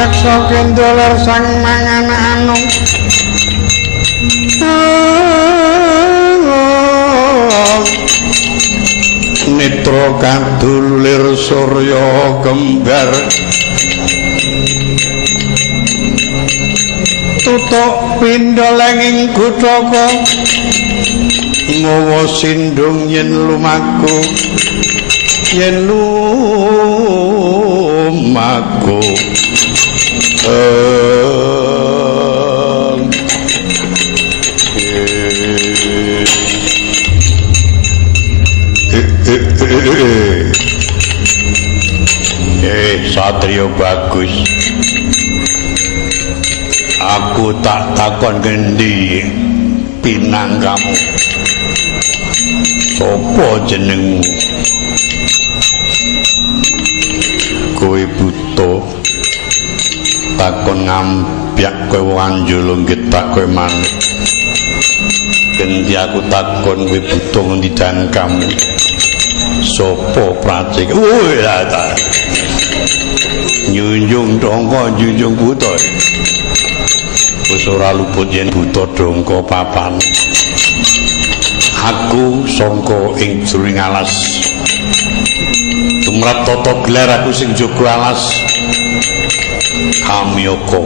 yaksa kendoler sang mangan anu Nitra kadulir surya kembar tutuk pindha lenging guthaka mawa sindung yen lumaku Satrio bagus. Aku tak takon kendi pinang kamu. Sopo jenengmu? Kowe buta. Takon ngambyak kowe wanjul ngetak kowe manuk. Kendi aku takon kowe buta ngendi dan kamu. Sopo pracik? Ta. Nyunjung dongko nyunjung buta. Wis ora luput yen buta dongko papan. Aku sangka ing jroning alas. Tumrap tata gelar aku sing jaga alas. Kamyaka.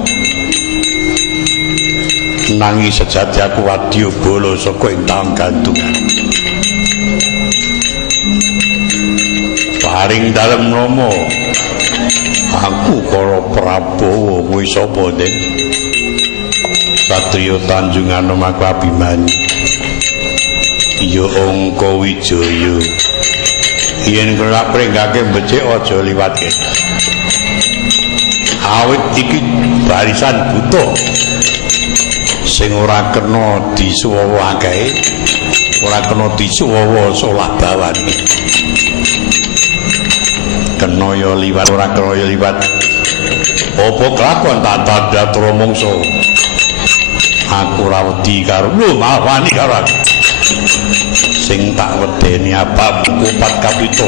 Nanging sejati aku wadya bala saka ing taun gantungan. Paring dalem Rama. Aku karo Prabowo kuwi sapa, Den? Satriya Tanjungan Aku Abimanyu. Ya Angka Wijaya. Yen kerap pringgake becik aja liwat kene. Awit iki barisan buta. Sing ora kena disuwawa akeh, ora kena disuwawa salah bawani. Kena ya liwat ora kena ya liwat. Apa kelakon tak tandha mangsa. Aku ora wedi karo mawani karo aku. Sing tak wedeni abab kupat kapito.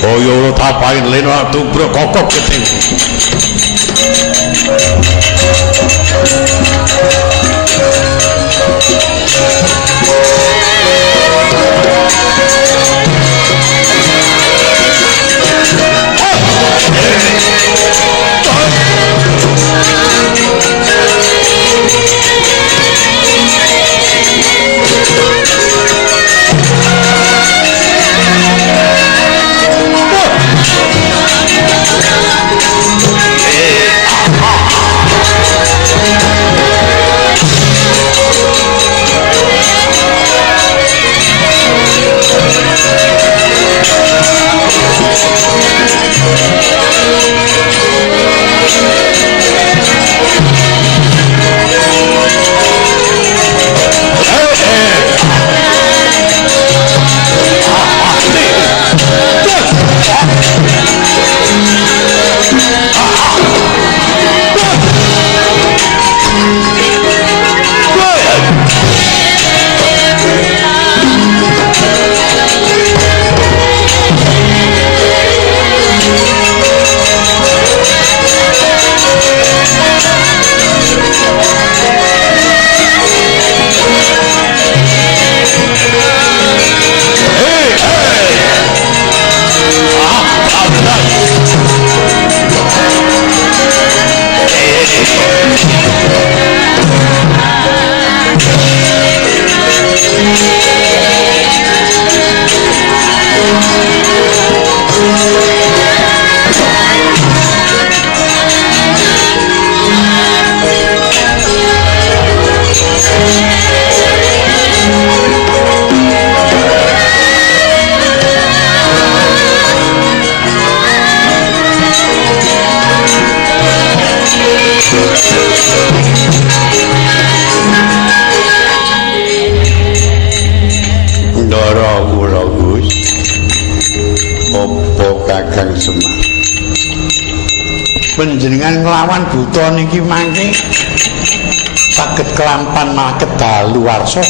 Kaya ora tapain leno tubruk kokok keting. Kakang Semar. Panjenengan nglawan buta niki mangke saged kelampan maket daluwarsa.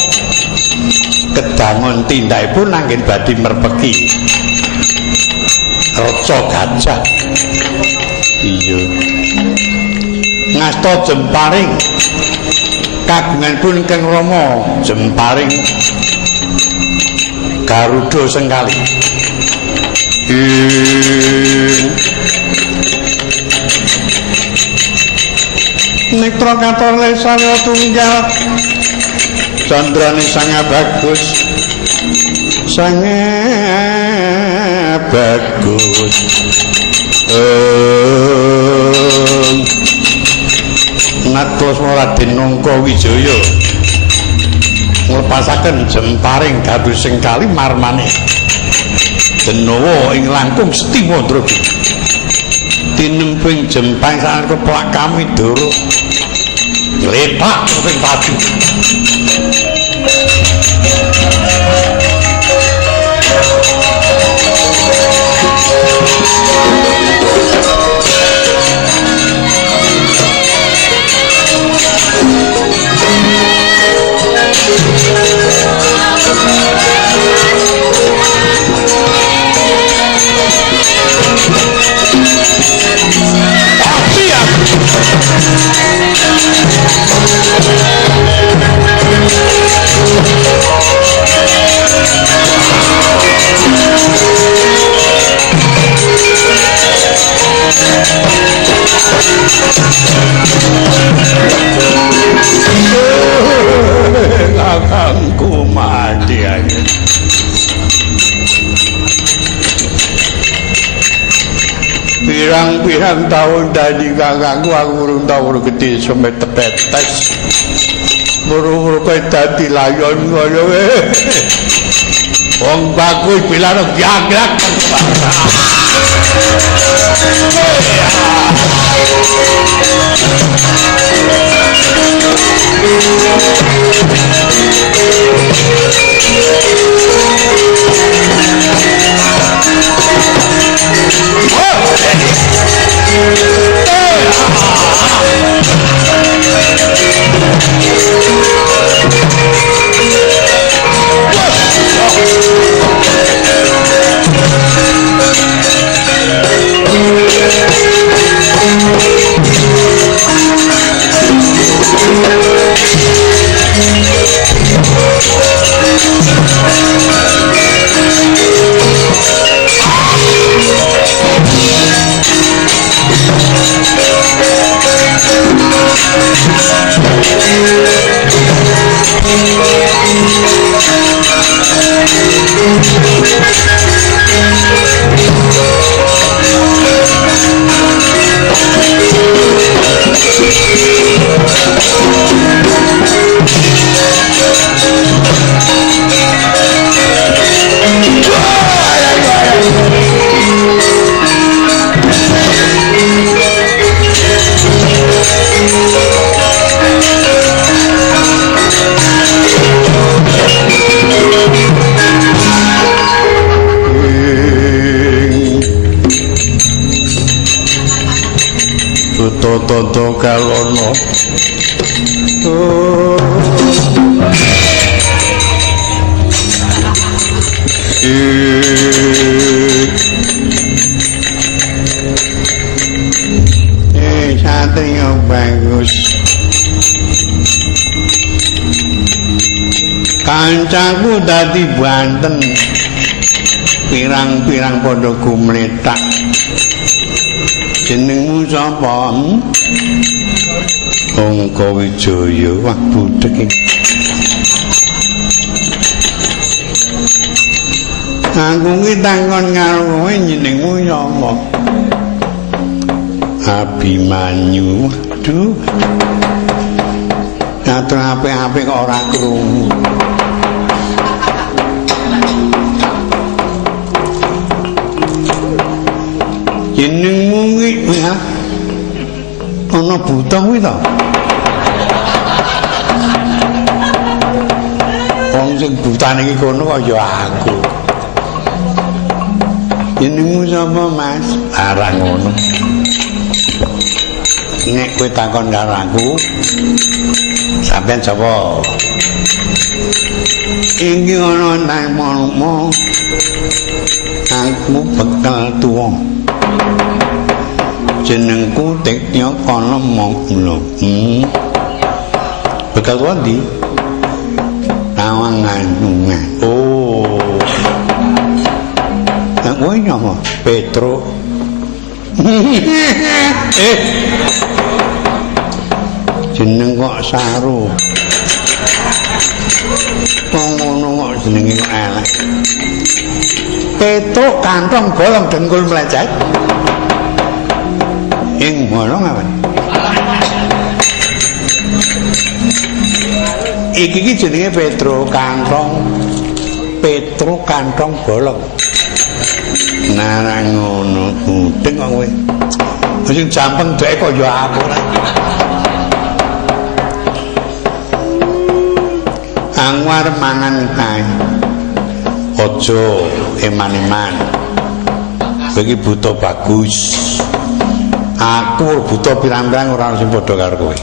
Kedangun tindakipun anggen badhe merpeki reca gajah. Iya. ngasta Jemparing kagunganipun Kang Rama Jemparing Garuda Sengkali Nektra kator lesana tunggal candrané sangat bagus Natosma Raden Nangka Wijaya nglepasaken Jemparing Garuda Sengkali marmane Denawa ing langkung Setiwandraga tinemping Jemparing sanalika Plak Kamidara lepak ping padu kakangku mati aja pirang-pirang tahun tadi kakangku aku urung tau gede sampe tepetes buru-buru kaya dadi layon kaya wong bagus bilang gagrak Toto kalono satria bagus kancaku dadi Banten pirang-pirang padha gumletak jenengmu sapa? Nangka Wijaya. Wah budhek iki. Aku ki takon karo kowe jenengmu sapa? Abimanyu. Aduh. Atur apik-apik kok ora krungu. Jenengmu ki ya. Ana buta kuwi to. Wong sing butane iki kono kok ya aku. Jenengmu sapa, Mas? Arang ngono. Nek kowe takon karo aku, sampeyan sapa? Iki ana nang mono. Aku bekal tuwa. jenengku Teknya kono mong lho. Bekas wandi? Tawangan. Oh. Nek kowe nyapa? Petro. Jeneng kok Saru. Wong ngono kok jenenge kok elek. Petruk kantong bolong dengkul mlecet. Ing bolong apa? Iki jenenge Petruk kantong bolong. Nah ngono gudeng kok kowe. Sing jampeng dhek kok ya aku lah. Angwar mangan kae. Aja eman-eman. Iki buta bagus. Aku buta pirang-pirang ora sing padha karo kowe.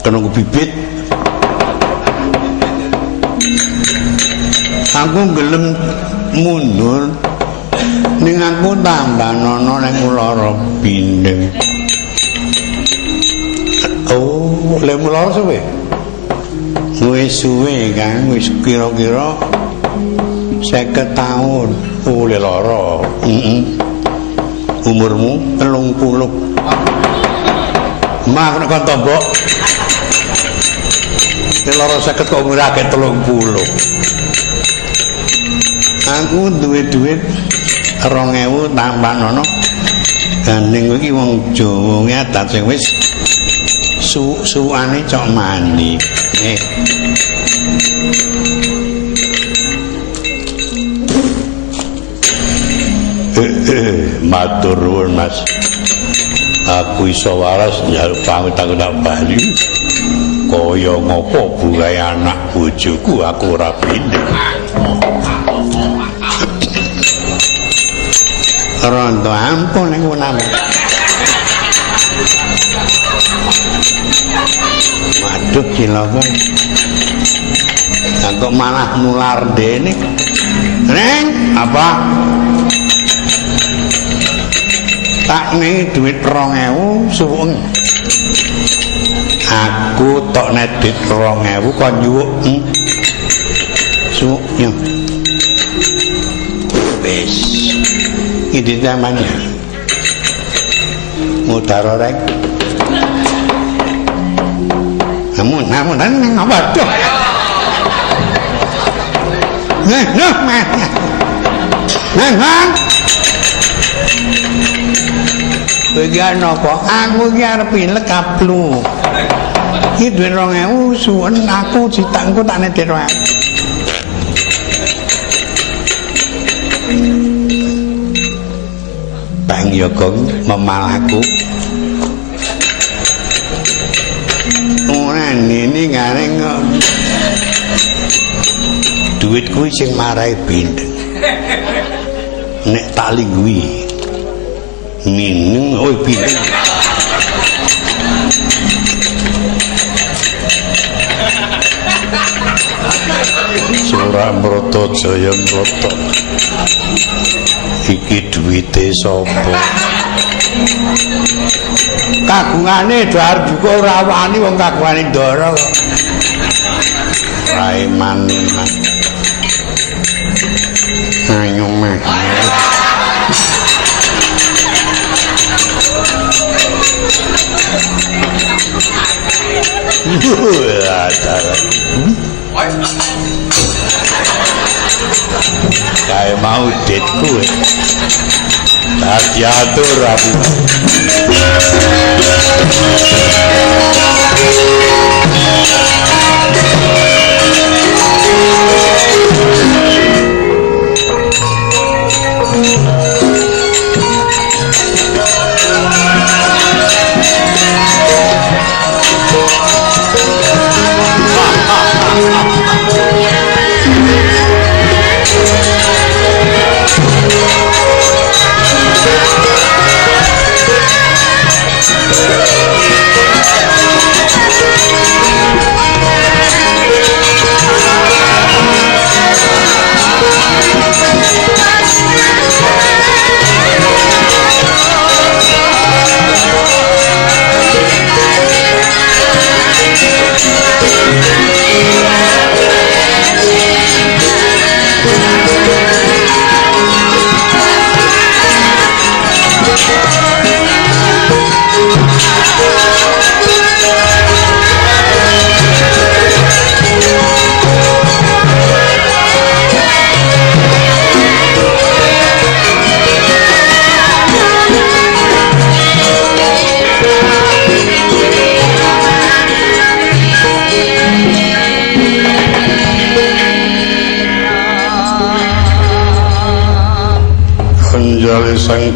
Kenunggu bibit. Aku gelem mundur ning aku tambah nono ning lara bindeng. Oh, le lara suwe. Wis suwe kan, wis kira-kira 50 tahun. Oh, le lara. Umurmu 30. Mak nek kon tombok. Le lara 50 kok umur akeh 30. Aku duwe duit 2000 tambah nono. Gandeng iki wong Jawa ngadat sing wis suwane cok mandi. Matur nuwun Mas. Aku iso waras njaluk pamit aku tak bali. Kaya ngopo bukae anak bojoku aku ora bindeng. Rondo ampun ning menawa. Waduh cilaka. Kok malah nular dene. Neng, apa? Tak ning duit 2000 suwung. Aku tok nek duit 2000 kon nyuwuk. Suwuknya. Wis. Iki zamane. Mutaro rek. Namun nang apa tuh? Nah. Bagian apa? Aku ki arep pilek kaplu. Iki duwe 2000 suwen aku citangku tak nedhe 2000. Bang Yogong memalaku. Ora ini gareng kok. Duit kuwi sing marai bindeng. Nek tak lingguhi. Mineng oi bindeng. Sura Mroto Jaya Mroto. Iki duwite sapa? Kagungane Dahar juga ora wani wong kagungane Ndara kok. Raiman. Ayo meh. Kayak mau detku tak diatur aku.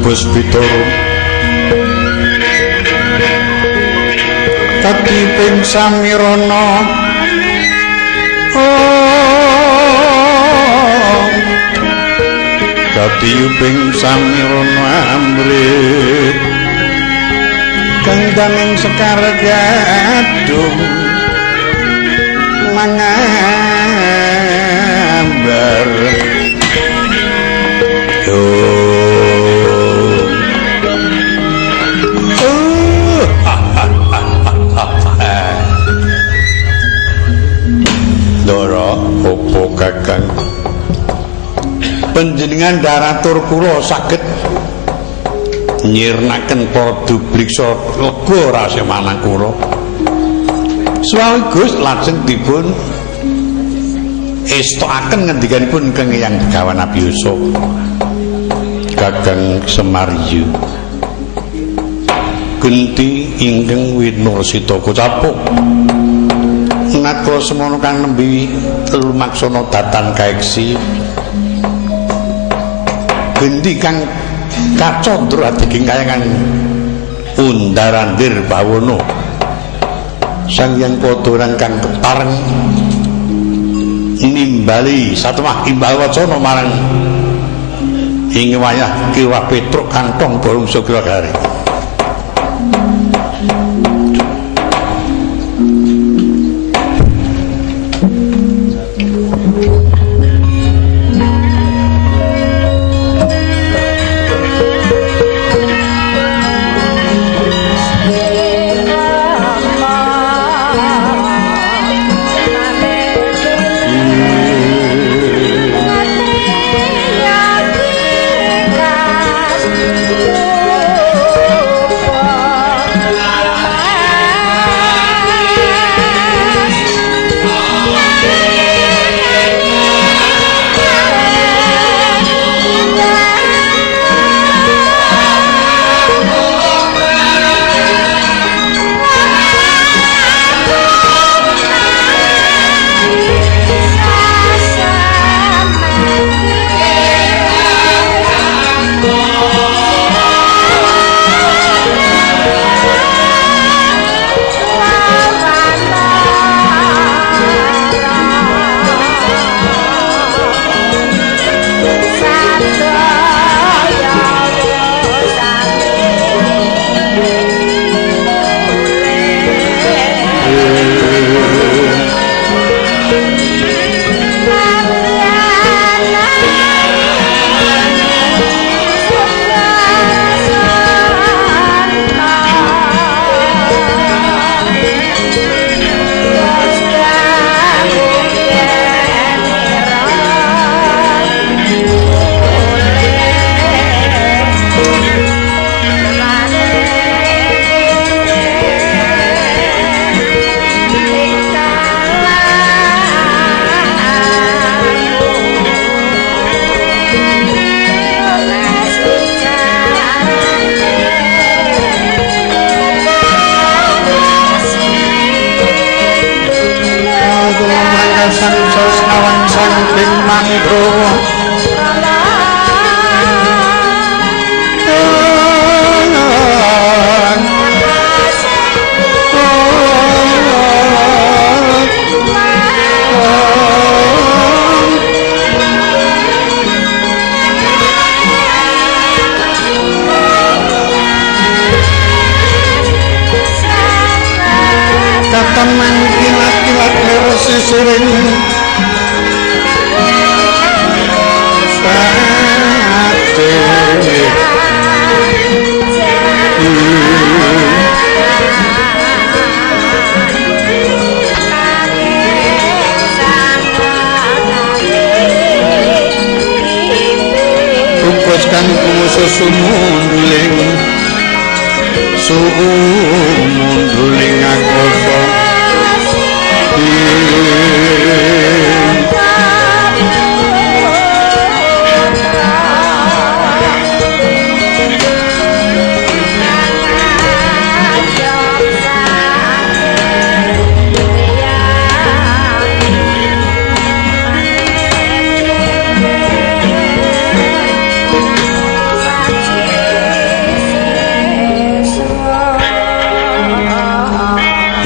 Puspitara katiping samirana katiping samirana amrit kang daning sekar gadung mangambar Dara apa Kakang panjenengan daratur kula saged nyirnaken para dubliksa lega rasa manang kula suwi Gus lajeng dipun estokaken ngendikanipun Kang Hyang Begawan Abiyasa Kakang Semaryu genti ingkang winursita kocapuk natra semono kang nembe lumaksana datan kaeksi genti kang kacandra adiging kayangan Undarandir Bawana Sang Hyang Padurang kang kepareng nimbali satemah imbal wacana marang ing wayah Kiwah Petruk kantong Borong Sugrawagari munduling akasa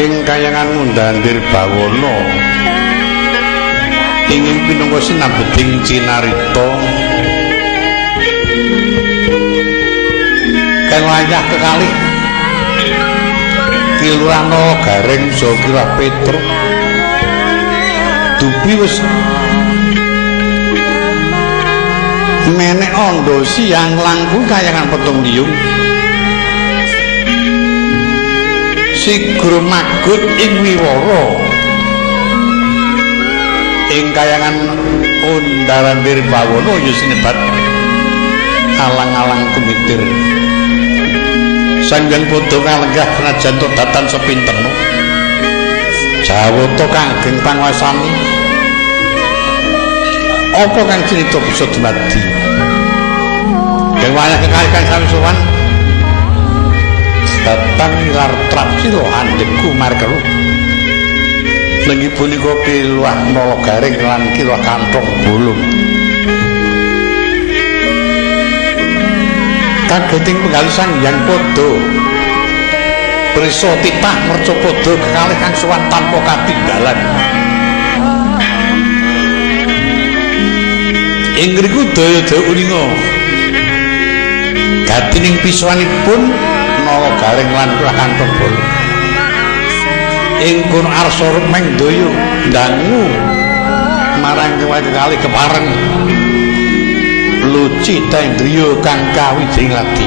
ing kayangan Mundandir Bawana ingin pinungga sinambeting cinarita kang wayah kekalih Kilurana Gareng Zokira Petruk dubi wis menek anda siang langkung kayangan Petung Liyung sigur magut ing wiwara ing kayangan Mundandir Bawana ya sinebat alang-alang kumitir sanggan padha kalenggah senajan datan sepintenu jawata kanggeng panguwasani apa kang cinita bisa dumadi kang wayah kekalikan samisuwan datang lar trapsila andhengku markelu lengi punika kiluah nala garing lan kiluah kantong bolong kageting penggalisan yang padha prisa titah merca padha kekalih kang sowan tanpa katinggalan ing ngriku daya-daya uninga gatining pisuwanipun nala garing lan kiluah kantong bolong ing kono arsa rumeng daya dangu marang kekalih kepareng Luci Tendriya kang kawijing lati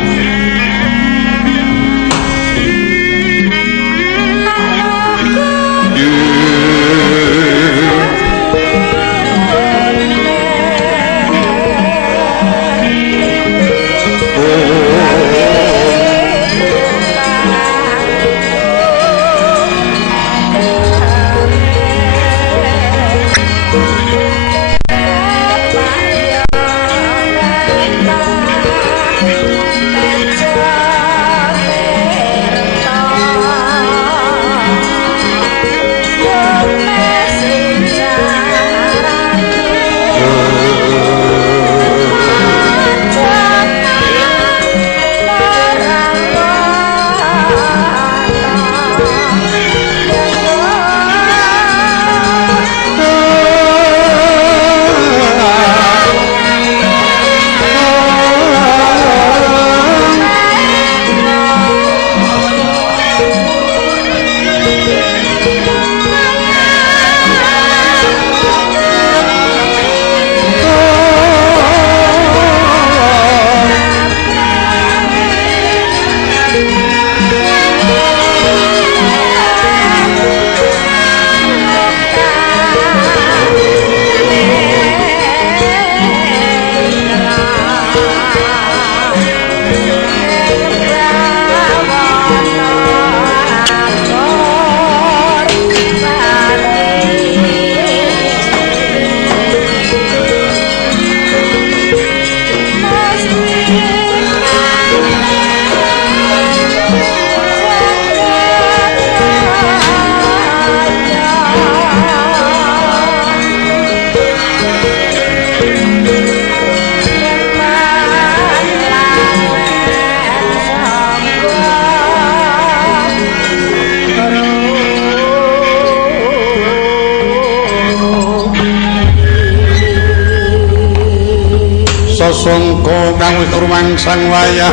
sasangka kang wis rumangsang wayah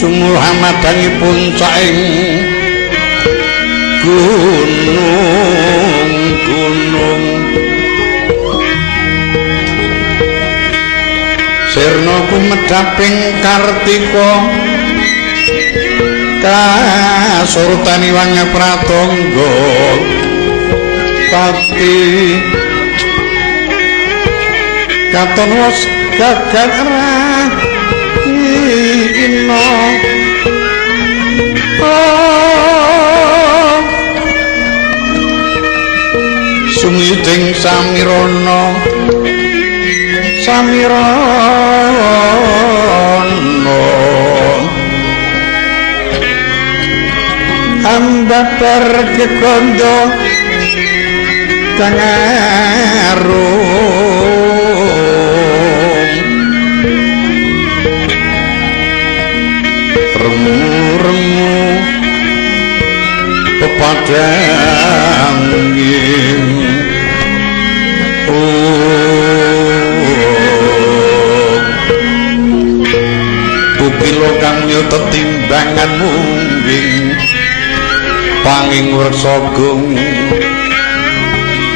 sumul hamadangipun saing gunung sirna kumedhaping Kartika kasurtani wangya pratangga pati katon was gagat rahina sumiding samirana ambaper kekondo kang arum remu-remu pepadanging Bukilo kang nyutet timbangan mungging panging wersagung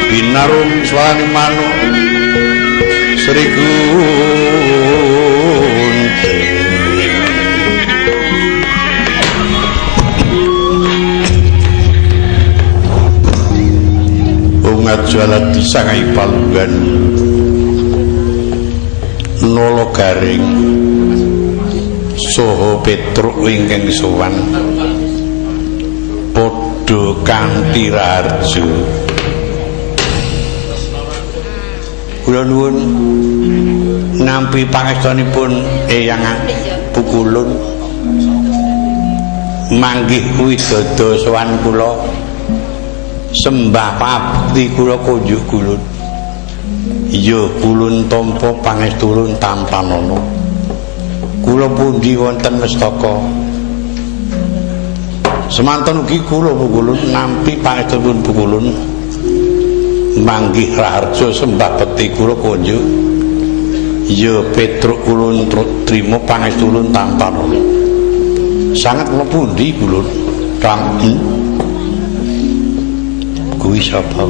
binarum swani manuk Sri Gunting ungat jualan disangai palungan nolo garing soho Petruk ingkang sowan padha kanthi raharja kula nuwun nampi pangestunipun Eyang Pukulun manggih widodha sowan kula sembah pabekti kula kunjuk kulun iya kulun tampa pangestulun tampanana kula pundi wonten mestaka semanten ugi kula Pukulun nampi pangestulun Pukulun manggih raharja sembah bekti kula kunjuk ya Petruk kulun trima pangestulun tampanana sanget kula pundi kulun kang kuwi sapa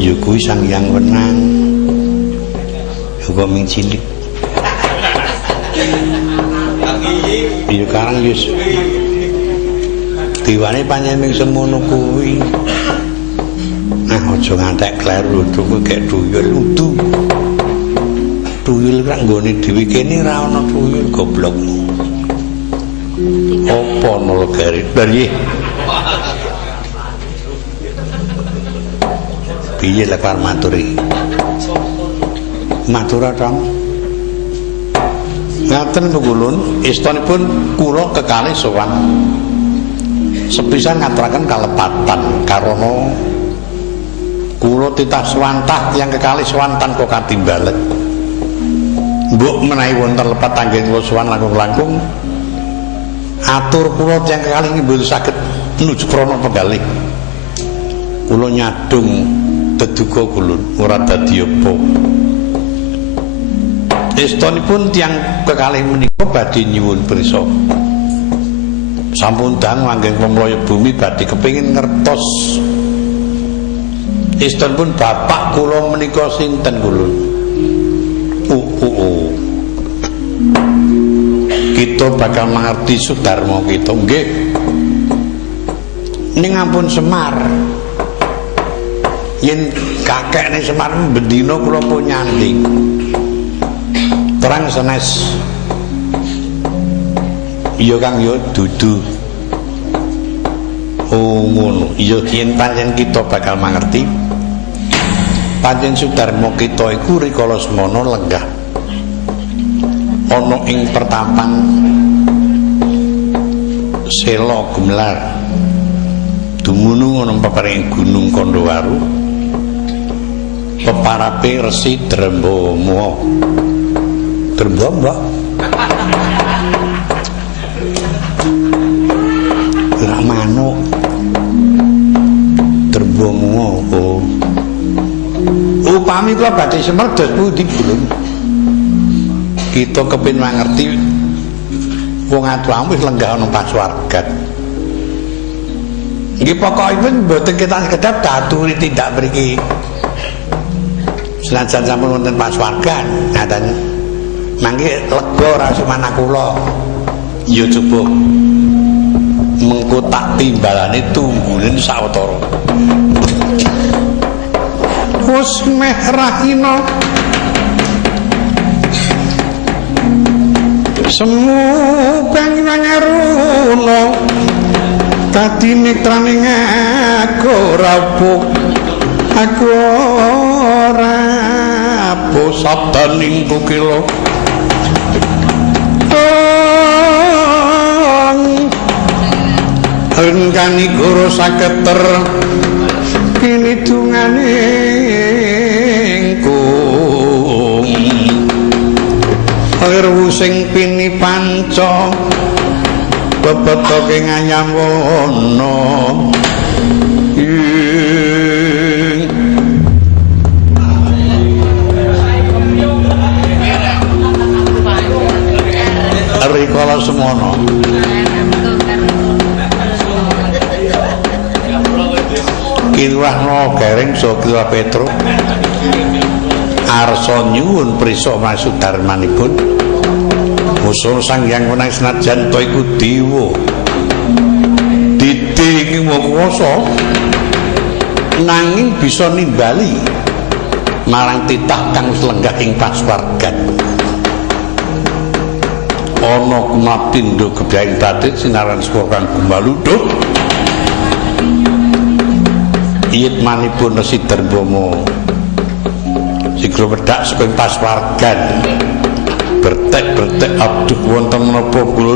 ya kuwi Sang Hyang Wenang uga ming cilik iya karang yus diwane panjenengan semono kuwi nah aja ngantek kleru kuwi gek tuyul udu tuyul kok nggone dhewe kene ra ana tuyul goblok apa nol garis bari piye lek arep maturi matura tong ngaten Pukulun istunipun kula kekalih sowan sepisan ngaturaken kalepatan karana kula titah swantah yang kekalih swantan kok katimbalet mbok menawi wonten lepat anggen kula sowan langkung-langkung atur kula yang kekalih mboten saged nuju krana penggalih kula nyadung deduga kulun ora dadi apa estunipun tiyang kekalih menika badhe nyuwun pirsa sampun dang langgeng pamraya bumi badhe kepengin ngertos estunipun bapak kula menika sinten kulun kita bakal mengerti Sudarma kita nggih ning ampun Semar yen kakekne Semar bendina kula pun nyanding terang sanes iya Kang ya dudu oh ngono iya yen pancen kita bakal mangerti pancen Sudarma kita iku rikala semana lenggah ana ing pertapan Sela Gumelar dumunung ana peparing Gunung Kondowaru peparape Resi Drembama Drembama ora manuk Drembama upami kula badhe semerdhes pundi Bulun kita kepin mangerti wong atuh wis lenggah ana pasuwargan nggih pokokipun mboten kita sekedap daturi tindak mriki senajan sampun wonten pasuwargan ngaten mangke lega ora sumana kula ya coba mengko tak timbalane tunggulen sawetara wis meh rahina semu kang ngaruna dadi netrane aku rapuh aku ora apa sabdaning kukila engkani guru saketer kini dungane air wusing pini panca bebetoke ngayam wono rikala semono kirwahna Gareng Sokila Petro arsa nyuwun prisa masudarmanipun musul Sang Hyang Wenang senajan to iku dewa diding kuwasa nanging bisa nimbali marang titah kang lenggah ing paswargan ana kumapindo gedhaing tatik sinaran swara kang gumbaludhuh yitmanipun Resi Darbama sigra wedhak saka paswargan bertek-bertek abduh wonten menapa kula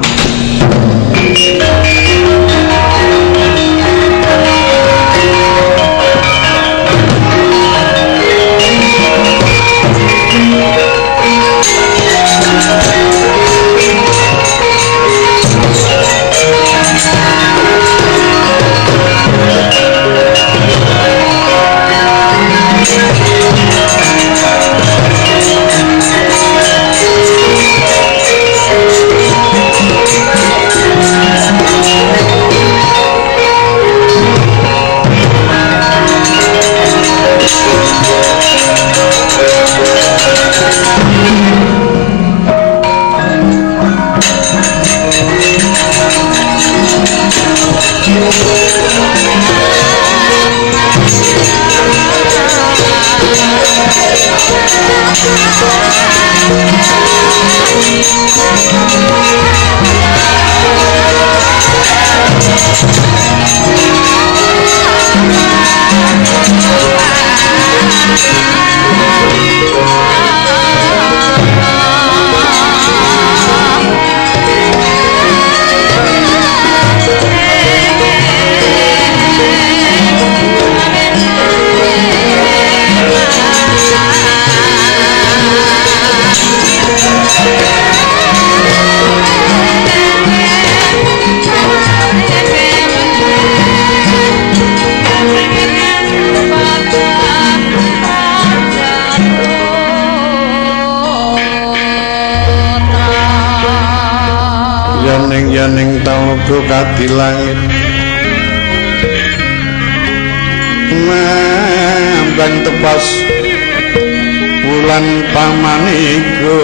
di langit mambang tepas wulan pamanika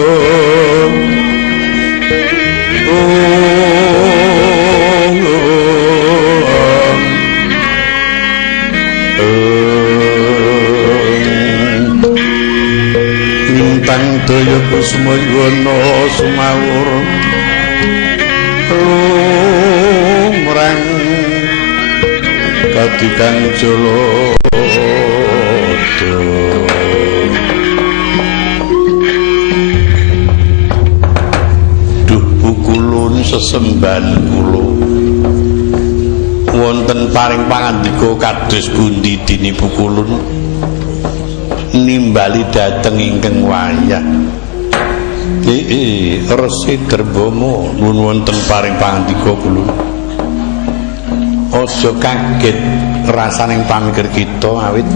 Lintang daya kusuma yono sumawur lumrang katikan jolodo duh pukulun sesemban kula wonten paring pangandika kados pundi dini pukulun nimbali dhateng ingkang wayah Resi Darbama nuwun wonten paring pangandika kula aja kaget rasaning pamikir kita awit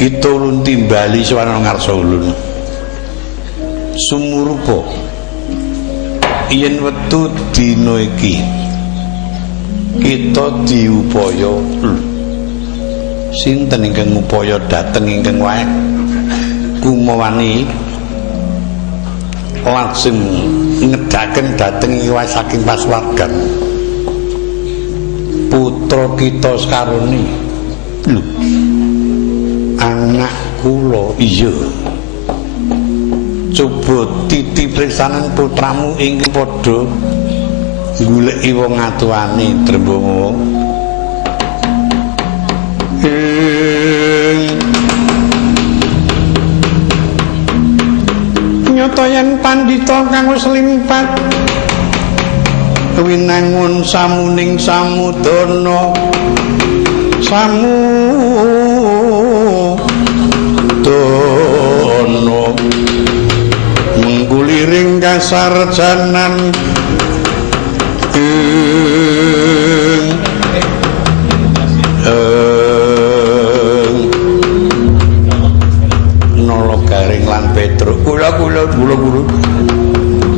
kita ulun timbali swarana ngarsa ulun sumurupa yen wektu dina iki kita diupaya sinten ingkang upaya dhateng ingkang wayah kumawani langsung ngedaken dhateng iwah saking paswargan putra kita sekarone lho anak kula iya coba titi priksanen putramu ingkang padha goleki wong atuwane Darbama nyata yen pandhita kang wis limpat winangun samuning samudana mengguliring kasarjanan Nolo Garing lan Petruk kula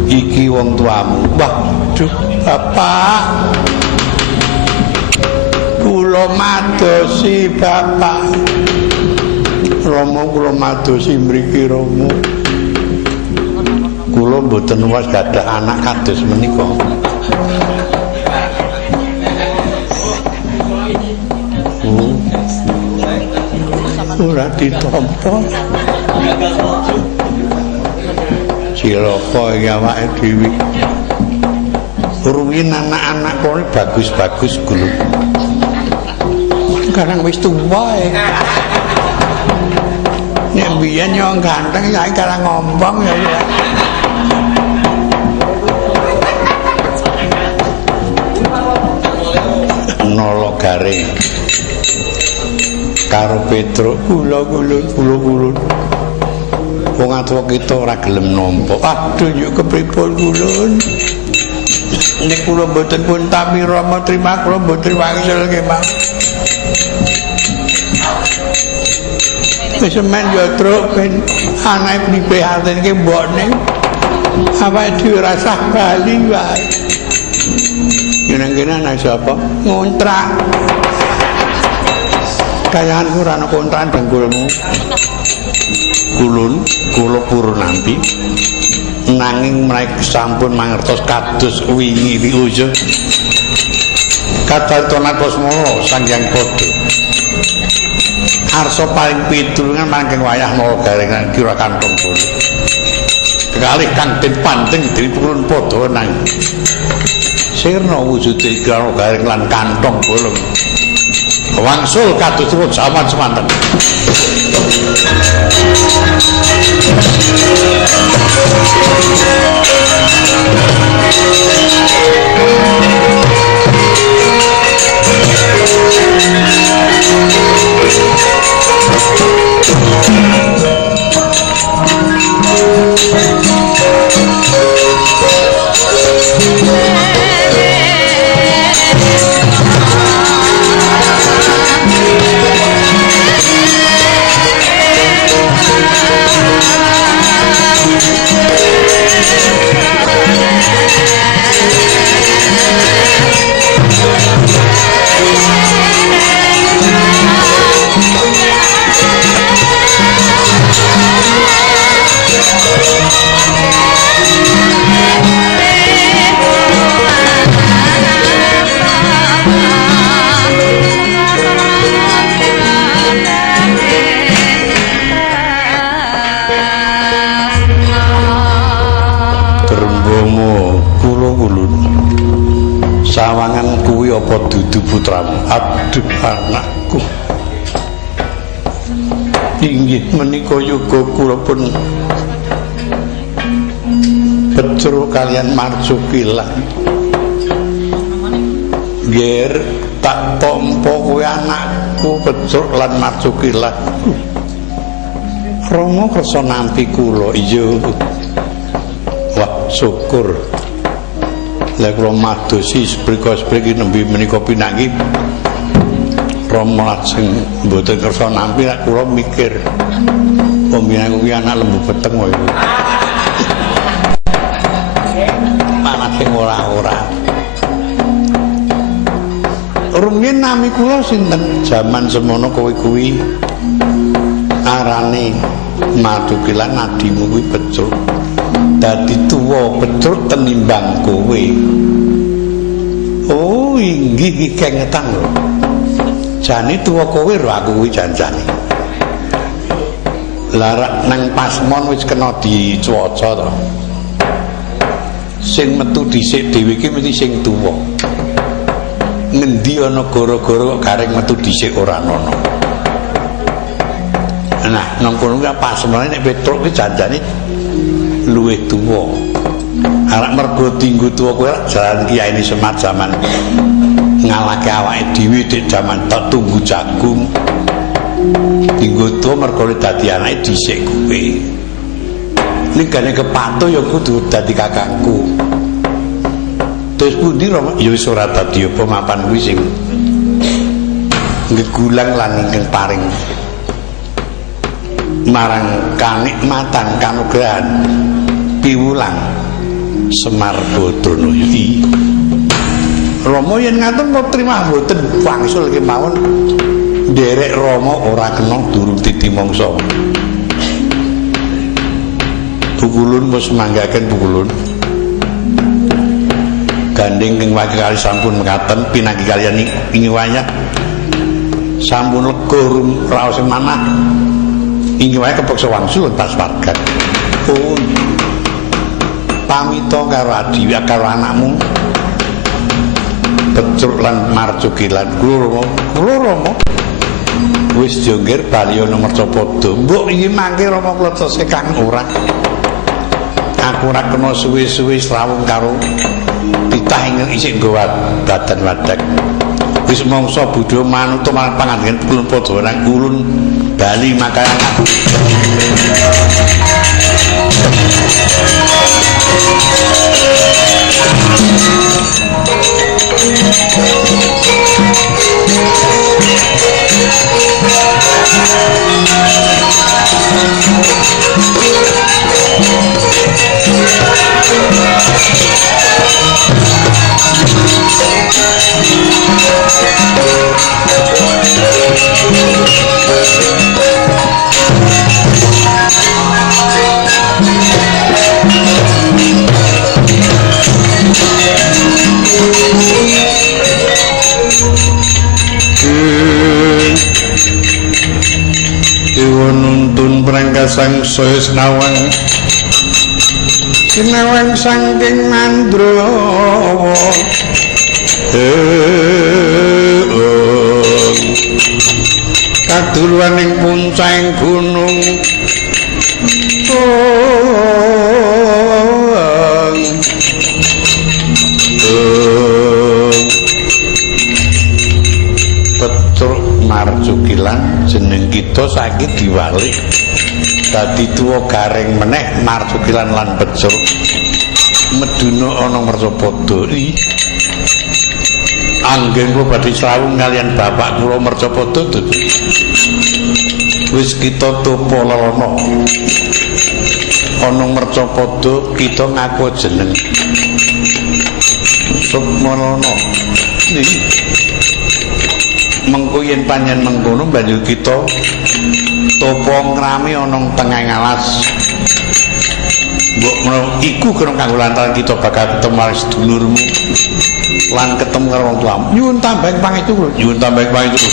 iki wong tuamu. Waduh bapak, kula madosi bapak. Rama kula madosi mriki Rama. Kula mboten was gadah anak kados menika. Ora ditampa. Cilaka iki awake dhewe. Ruwin anak-anak kowe bagus-bagus gulu. Sekarang wis tuwa e. Nek biyen yo ganteng saiki karang ngompong ya. Nolo Garing karo Petruk kula wong atuwa kita ora gelem nampa. Aduh yo kepripun kulun nek kula mboten pun tami Rama trima kula mboten wangsul kemawon. Wis men yo truk ben anake prihatinke mbokne awake dhewe rasah bali wae. Yen kene ana sapa ngontrak kayaan ora ana kontrakan dengkulmu. Kulun kula purun nampi nanging mriki sampun mangertos kados wingi wiuja katatona Kosmoro Sanghyang Pada arsa paling pitulungan mangking wayah Nolo Garing lan Kira Kantong Bolo kekalih kang den panting dipurun padha nang sirna wujude Nolo Garing lan Kantong Bolo wangsul kados zaman semanten. Sawangan kuwi apa dudu putramu? Aduh anakku. Inggih menika yuga kula pun Becur kalian Marcukilah. Nggih tak tampa kuwi anakku Becur lan Marcukilah. Rama kersa nampi kula. Iya. Wah, syukur. Lek kula madosi sprika-spriki nembe menika pinanggih Rama lajeng mboten kersa nampi lek kula mikir pembina kuwi anak lembu peteng wae. Malah sing ora-ora. Rumiyin nami kula sinten? Jaman semono kowe kuwi arane Marcukilah nadimu kuwi Becur. Dadi tuwa Becur tenimbang kowe. Oh, inggih kengetan lho. Jane tuwa kowe lho aku kuwi janjane. Larak nang pasmon wis kena dicuwaca to. Sing metu dhisik dhewe iki mesti sing tuwa. Ngendi ana gara-gara kok garing metu dhisik ora ana. Nah, nang kono kuwi pasmone nek Petruk ki janjane luwih tuwa. Arek mergo dinggo tuwa kowe jalan Kiai Semar zaman ngalake awake dhewe dik jaman tok tunggu jagung. Dinggo tuwa mergo dadi anake dhisik kowe. Ning gane kepatuh ya kudu dadi kakakku. Terus pundi Rama? Ya wis ora dadi apa mapan kuwi sing ngegulang lan ingkang paring marang kanikmatan kanugrahan piwulang Semar Badranaya. Rama yen ngaten kok trimah mboten wangsul kemawon nderek Rama ora kena durung titi mangsa. Pukulun wis manggaken pukulun. Gandeng ing wakil sampun mekaten pinanggi kaliyan ing wayah sampun lega raos sing manah ing wayah kepeksa wangsul tas warga. Oh pamita karo Adiwi karo anakmu Becruk lan Marjukilan kula Rama wis jongger bali ana Mercapada. Mbok iki mangke Rama kula sekang ora aku ora kena suwe-suwe srawung karo pitah ingkang isih nggawa badan wadak. Wis mangsa budhe manut marang pangandhen kulun padha nang kulun bali makayan. Dewa nuntun prangkasang saya sinawang saking Mandrawa kaduluaning puncak gunung Becruk Marjukilan jeneng kita saiki diwalik dadi tuwa garing meneh Marjukilan lan Becruk meduna ana Mercapada. Anggen kula badhe srawung kalian bapak kula Mercapada wis kita tupa lelana ana Mercapada kita ngaku jeneng Sukmalana niki mengko yen panjen mengkono banjur kita topo ngrami ana tengah alas. Mbok menawa iku kena kanggo lantaran kita bakal ketemu marang sedulurmu lan ketemu karo wong tuamu. Nyuwun tambah pangestu kula. Nyuwun tambah pangestu.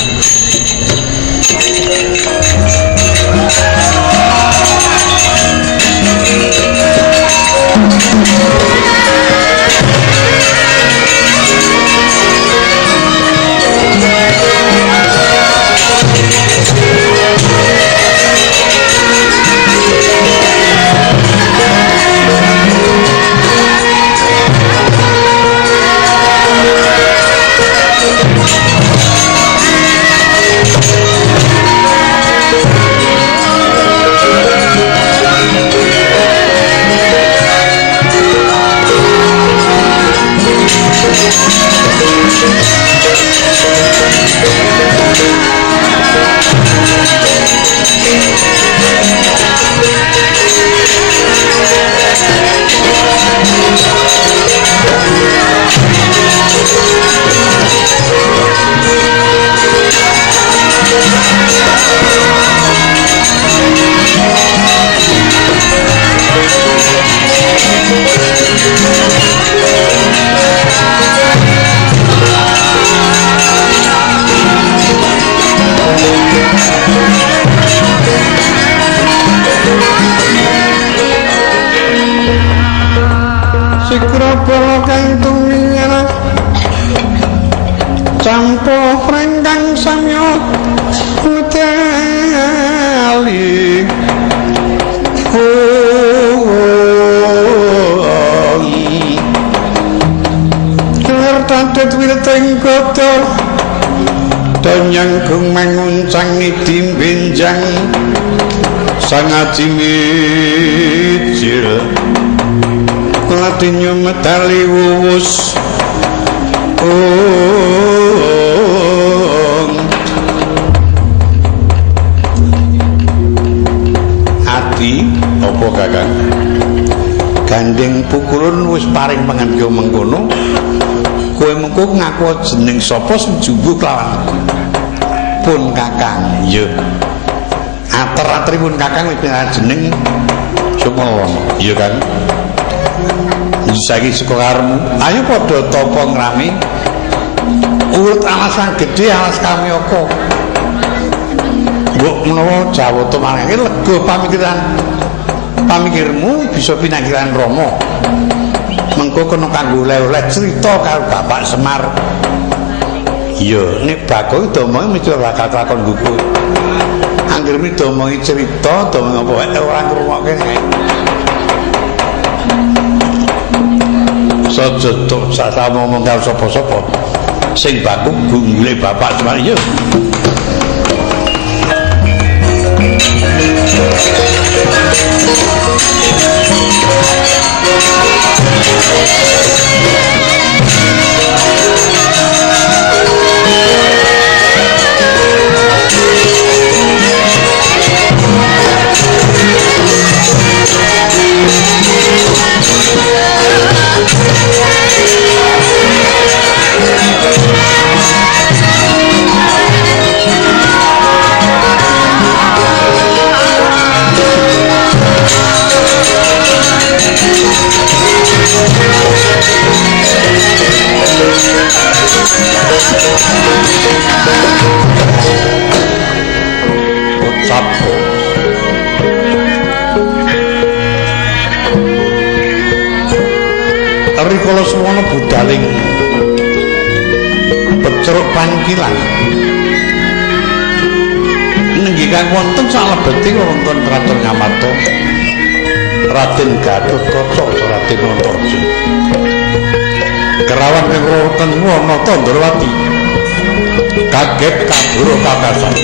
Sikrapala kang tumingal campo prengkang samya utali kertatet wirteng kotor danyanggung manguncang nidim benjang sangat cimicil Latinyo metali wuwus ati apa kakang gandeng pukulun wis paring pangandika mengkono kowe mengko ngaku jeneng sapa sing jumbuh lawan pun kakang ya ater-ateripun kakang wis jeneng Sukmalana iya kan saiki saka karemu ayo padha tapa ngrami urut alasan gedhe alas kamyaka mbok menawa jawata mangke lega pamikirmu bisa pinanggiran Rama mengko kena kanggo oleh-oleh crita karo Bapak Semar iya nek bakul domongi mesti bakal takon buku anggere mi domongi crita domongi apa wae ora ngrungokke nek saja tok sasama ngomong karo sapa-sapa sing baku gunggule Bapak Semar iya Ucap rikala semono budaling peceruk pangkilan nenggikan wonten salebeting wonten Kraton Ngamarta Raden Gatotkaca Raden Antarja kerawan ing wonten wana Tandrawati kaget kabur kakasan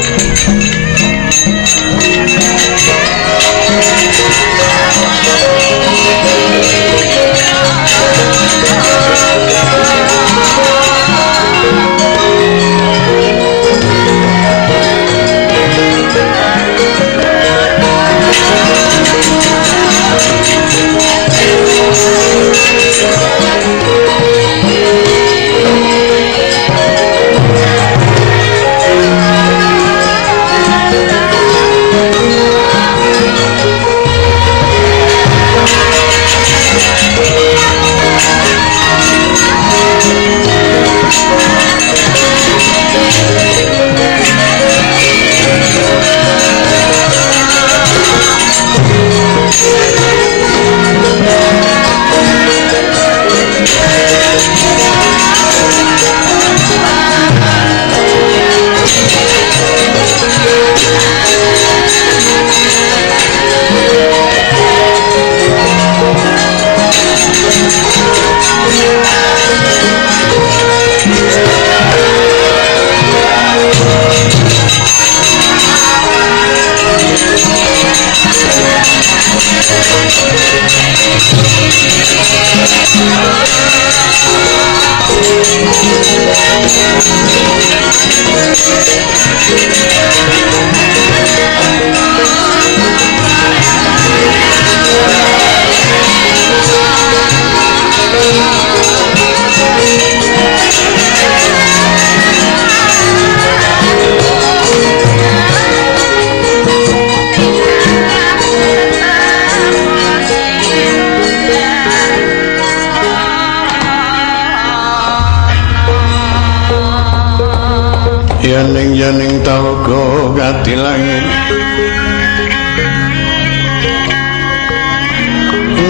yaning talaga gati langit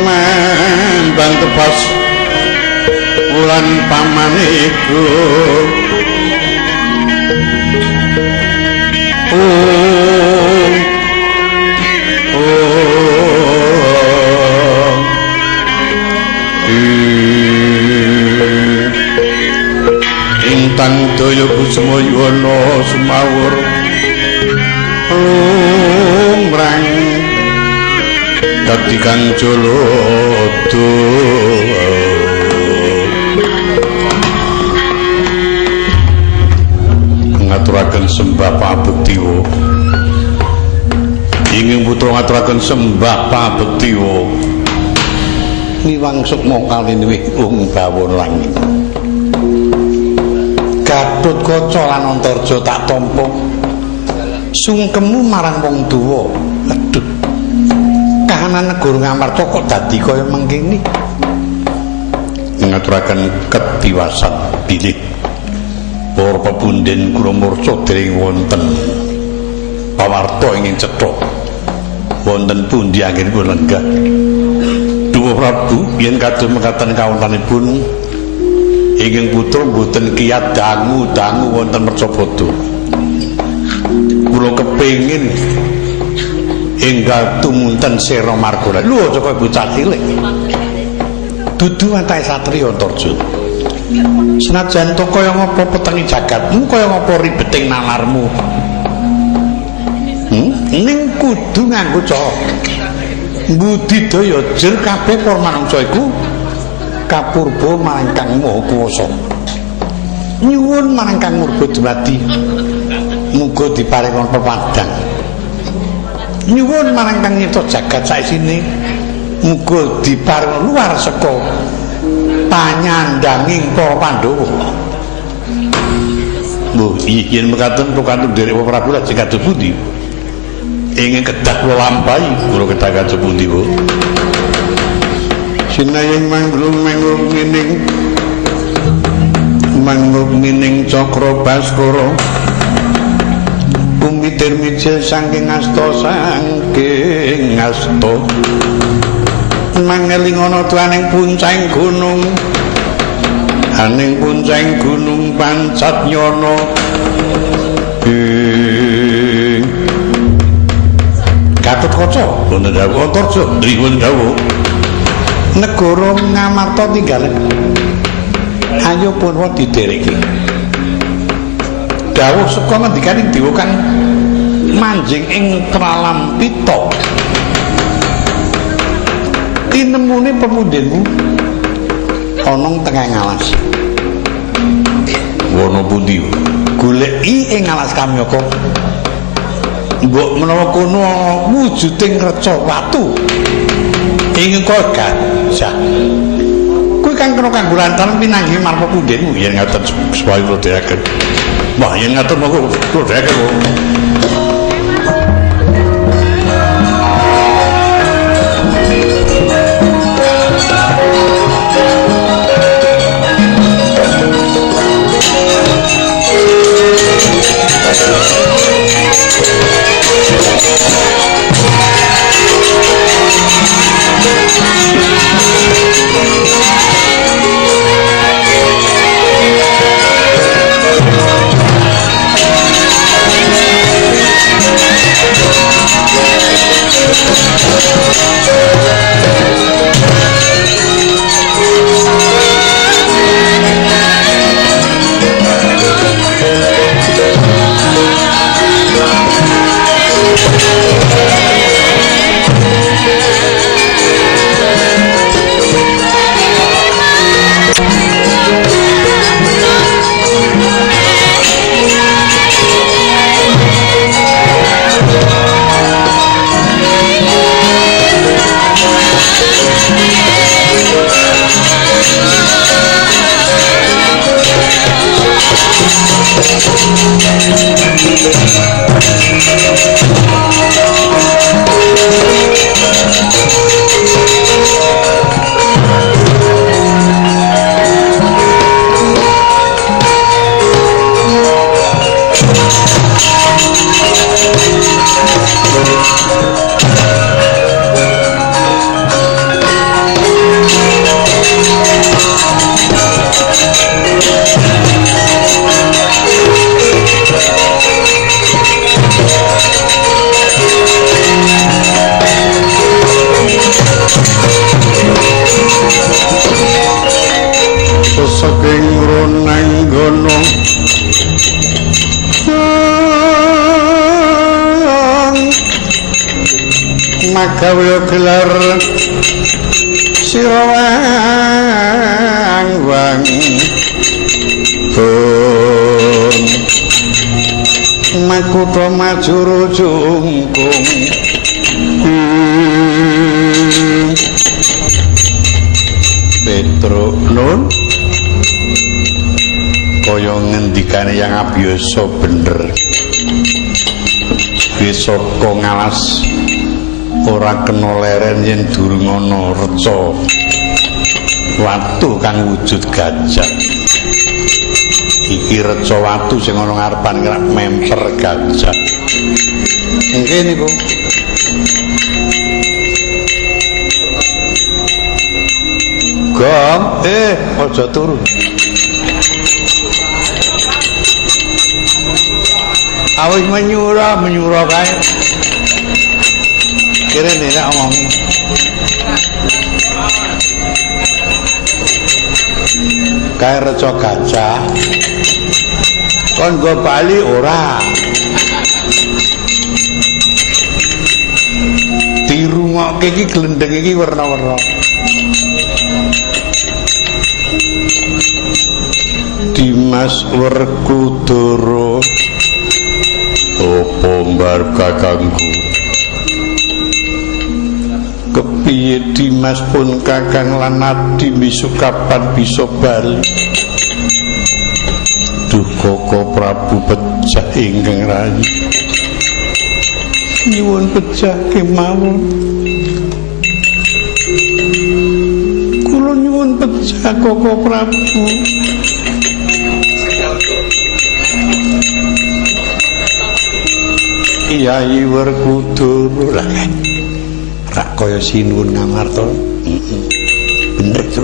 mambang tepas wulan pamaniku Intang daya kusemoyono sumawur lumrang dadi kang jolodo ngaturaken sembah pabektiwa. Inging putra ngaturaken sembah pabektiwa. Niwang sukma kaliniwih bawon langit. Gatotkaca lan Antarja tak tampa sungkemmu marang wong tuwa. Aduh. Kahanan negara Ngamarta kok dadi kaya mengkene. Ngaturaken ketiwasan bilih para pepunden kula murca dereng wonten pawarta ingin cetha wonten pundi anggenipun lenggah. Duh Prabu yen kadung mekaten kawontenipun ingkang putra boten kiyat dangu-dangu wonten Mercapada. Kula kepengin enggal tumunten Sera Margala. Lho aja kaya bocah cilik. Dudu antahe satriya Antarja. Senajan to kaya ngapa petengi jagatmu, kaya ngapa ribeting nalarmu. Ning kudu nganggo cara budidaya jer kabeh para manungsa iku kapurba marang Kang Maha Kuwasa. Nyuwun marang Kang Murba Dumadi muga diparingon pepadang. Nyuwun marang Kang Nyipta jagat saisine muga diparing luar saka panyandanging para Pandhawa. Mbah yen mekaten pikantuk derek Prabu lajeng kados pundi? Ingin kedah kula lampahi kula kedah kados pundi, Bu? Sinayeng manglung mining Cakra Baskara umitir mijil saking asta mangeling ana tuaning puncahing gunung aning puncahing gunung Pancatnyana Gatotkaca wonten dawuh Antarja pripun dawuh negara Ngamarta tinggalen ayo punwa didereki dawuh saka ngendikaning dewa kang manjing ing Pralampita tinemune pemundenmu ana tengah ngalas wono pundi goleki ing alas Kamyaka mbok menawa kono wujuding reca watu ing kok gajah kuwi kang kena kanggo lantaran pinanggi marpa pundenmu yen ngaten supaya kula dhereaken wah yen ngaten monggo kula dhereaken magawe gelar sirawang-wang kutha Majura Jungkung Petro Nun kaya ngendikane yang abiyasa bener bisa kok ngalas ora kena leren yen durung ana reca watu kang wujud gajah iki reca watu sing ana ngarepan kira memper gajah nggih niku Gom aja turu awis menyura kae kene nek omong kae reca gajah kon go bali ora dirungokke iki glendheng iki werna-werna Dimas Werkudara apa mbar kakangku kepiye Dimas pun kakang lan Nadi besok kapan bisa bali duh Koko Prabu pecah ingkang rayi nyuwun pecah kemawon kula nyuwun pecah Koko Prabu Kyai Werkudara rak kaya sinuwun ngamarta bener to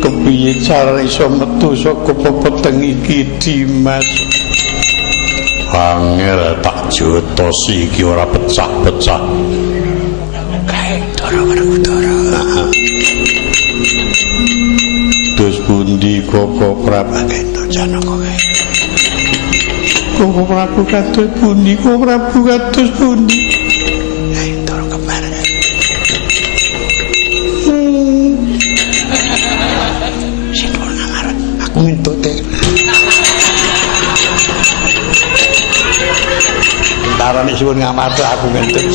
kepiye cara iso metu saka pepeteng iki Dimas angel tak jotosi iki ora pecah-pecah kae Dara Werkudara dos pundi Koko Prabu kento Janaka kae Koko Prabu kados pundi Koko Prabu kados pundi ayo Dara kemana sipur namar aku ngentute tarane sipur ngamar aku ngentut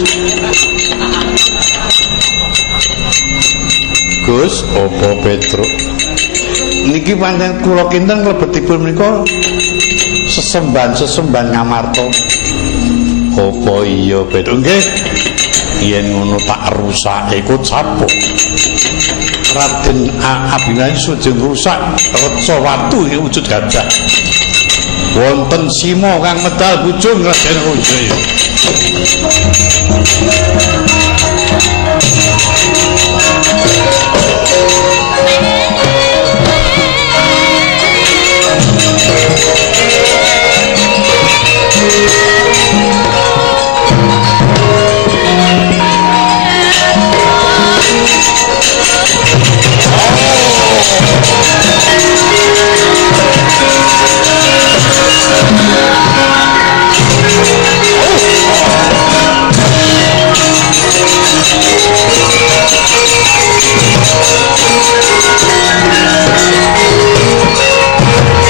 Gus opo Petro niki pancen kula kinten klebetipun menika sesemban ngamarta apa iya Petro nggih yen ngono tak rusak iku capuk Raden Abimanyu sujeng rusak reca watu iki wujud gajah wonten simo kang medal bujung Raden Wijaya